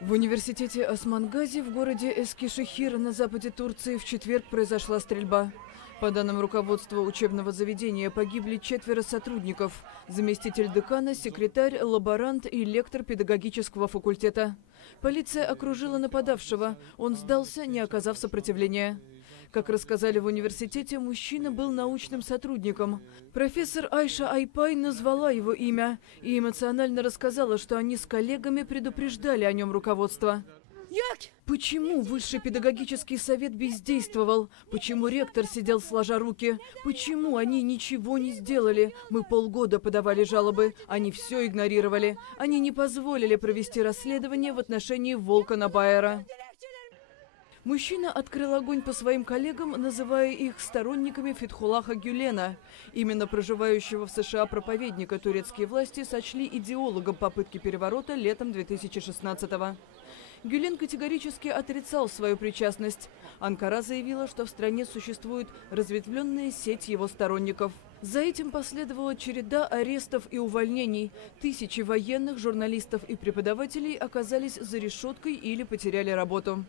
В университете Осман Гази в городе Эскишехир на западе Турции в четверг произошла стрельба. По данным руководства учебного заведения, погибли 4 сотрудников – заместитель декана, секретарь, лаборант и лектор педагогического факультета. Полиция окружила нападавшего. Он сдался, не оказав сопротивления. Как рассказали в университете, мужчина был научным сотрудником. Профессор Айша Айпай назвала его имя и эмоционально рассказала, что они с коллегами предупреждали о нем руководство. Почему Высший педагогический совет бездействовал? Почему ректор сидел сложа руки? Почему они ничего не сделали? Мы полгода подавали жалобы, они все игнорировали. Они не позволили провести расследование в отношении Волкана Байера. Мужчина открыл огонь по своим коллегам, называя их сторонниками Фетхуллаха Гюлена. Именно проживающего в США проповедника турецкие власти сочли идеологом попытки переворота летом 2016-го. Гюлен категорически отрицал свою причастность. Анкара заявила, что в стране существует разветвленная сеть его сторонников. За этим последовала череда арестов и увольнений. Тысячи военных, журналистов и преподавателей оказались за решеткой или потеряли работу.